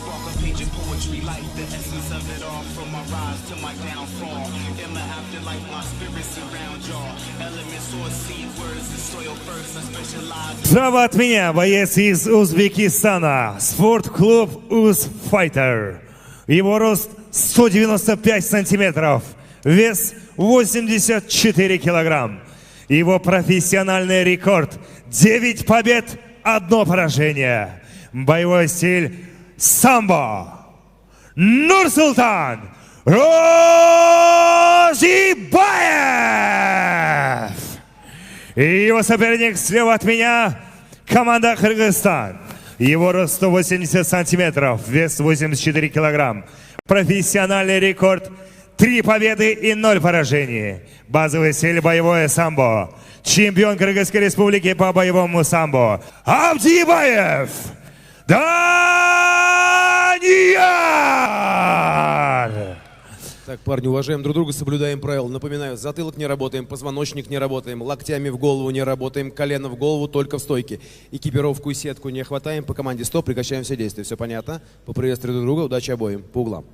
spark a page of poetry like the essence of it all. From my rise to my downfall, in the afterlife my spirit surround y'all. Elements source seed words and soil first. I specialize. Справа от меня боец из Узбекистана, спортклуб Узфайтер. Его рост 195 сантиметров, вес 84 килограмм. Его профессиональный рекорд 9 побед, 1 поражение. Боевой стиль самбо. Нурсултан Розибаев. И его соперник слева от меня команда Кыргызстан. Его рост 180 сантиметров, вес 84 килограмм. Профессиональный рекорд 3 победы и 0 поражений. Базовый стиль боевое самбо. Чемпион Кыргызской республики по боевому самбо Абдибаев Данияр. Так, парни, уважаем друг друга, соблюдаем правила. Напоминаю, затылок не работаем, позвоночник не работаем, локтями в голову не работаем, колено в голову только в стойке. Экипировку и сетку не хватаем. По команде стоп, прекращаем все действия. Все понятно? Поприветствуем друг друга, удачи обоим. По углам.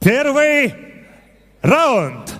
Первый раунд.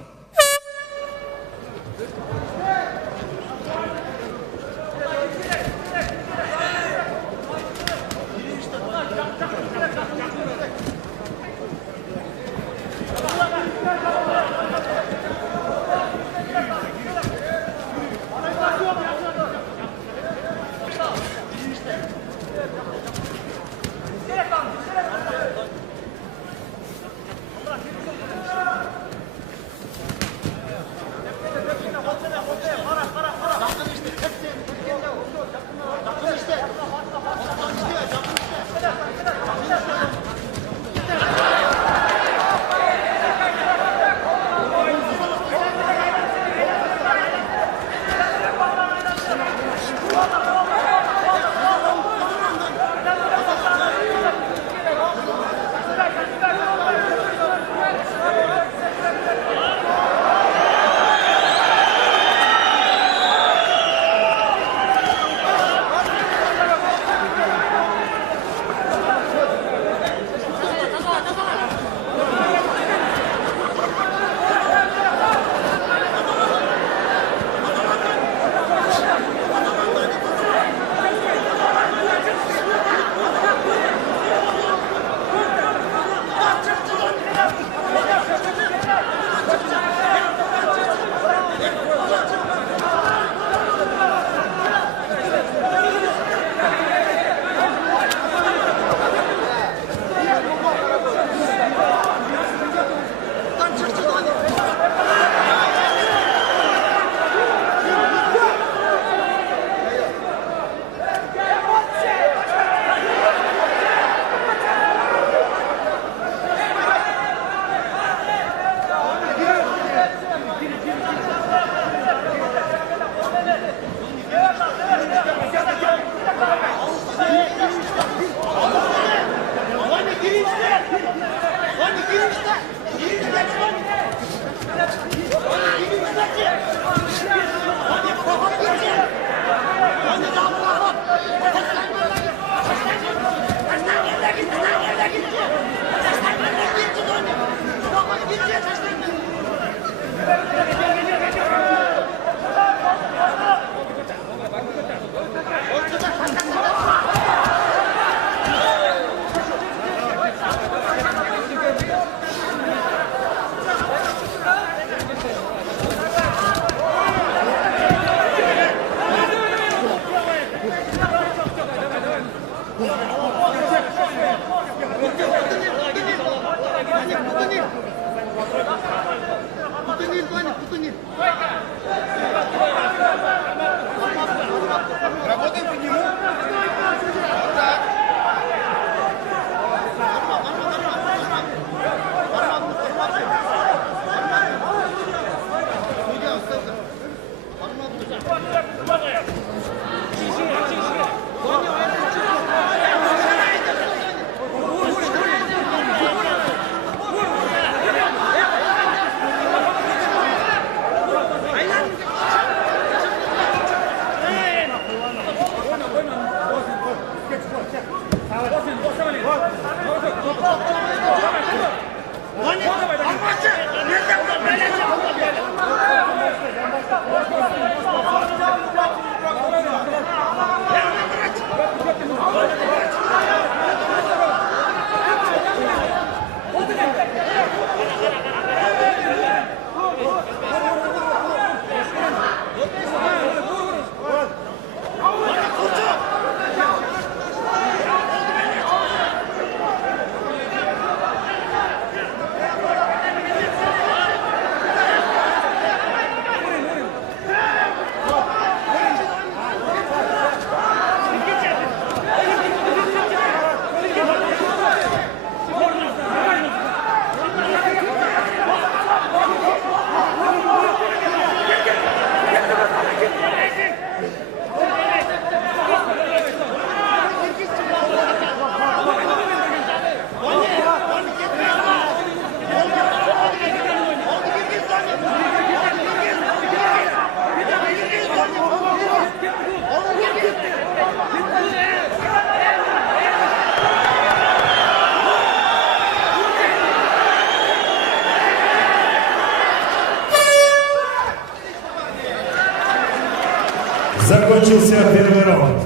Закончился первый раунд.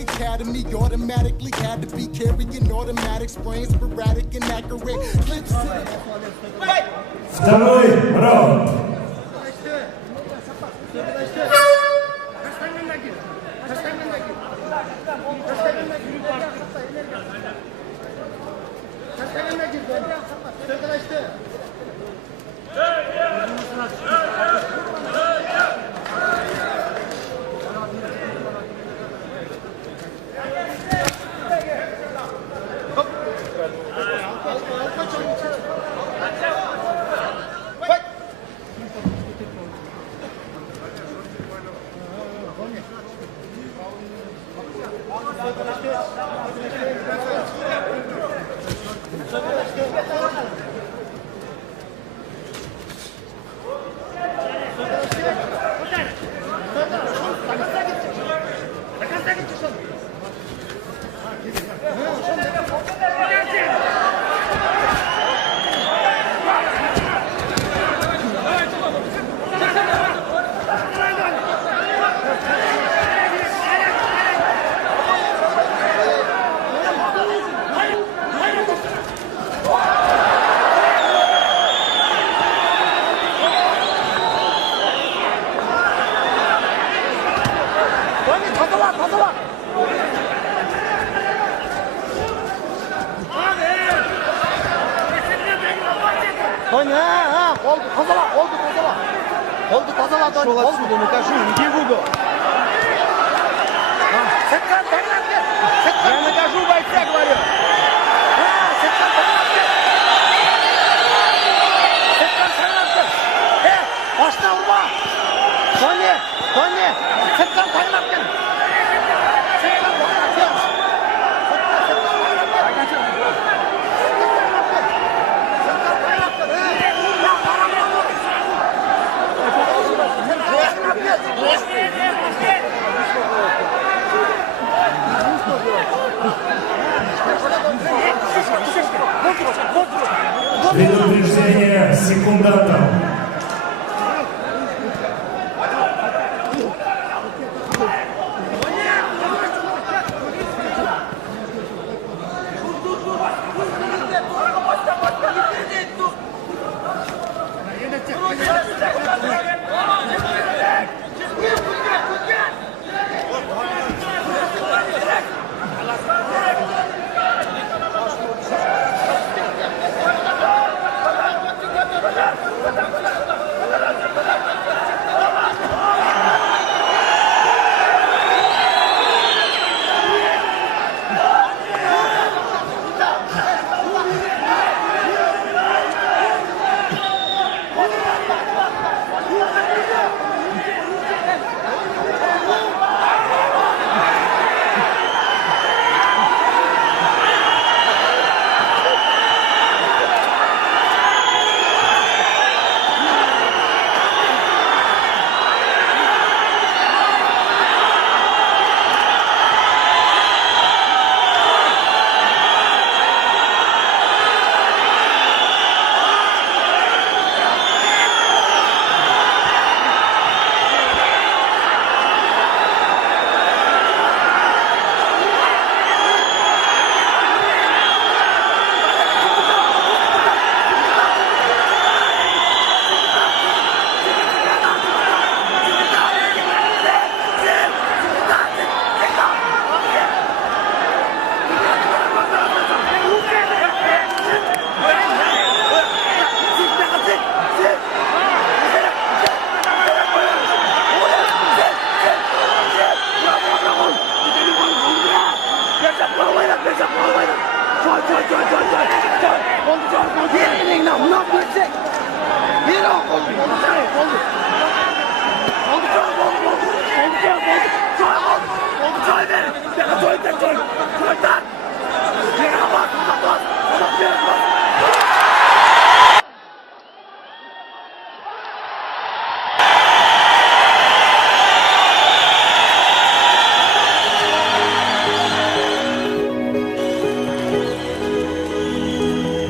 Academy automatically had to be carrying automatic sprains, sporadic, inaccurate clips. Второй раунд. Шел отсюда, накажу, иди в угол. Я накажу бойца, говорю. Предупреждение секундантам.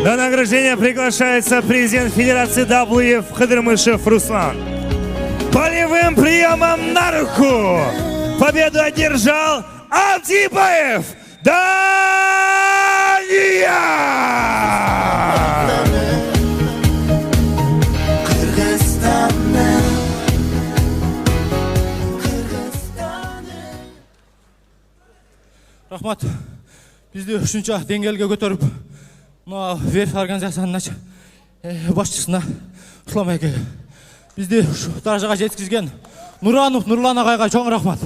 На награждение приглашается президент Федерации WF Хадырмышев Руслан. Болевым приемом на руку победу одержал Антипаев Дания! Рахмат. Бізді үшінші деңгейге көтеріп, ВФ организацияның басшысына Руслан Әке. Бізді даражаға жеткізген Нұрлан ағайға чоң рахмат.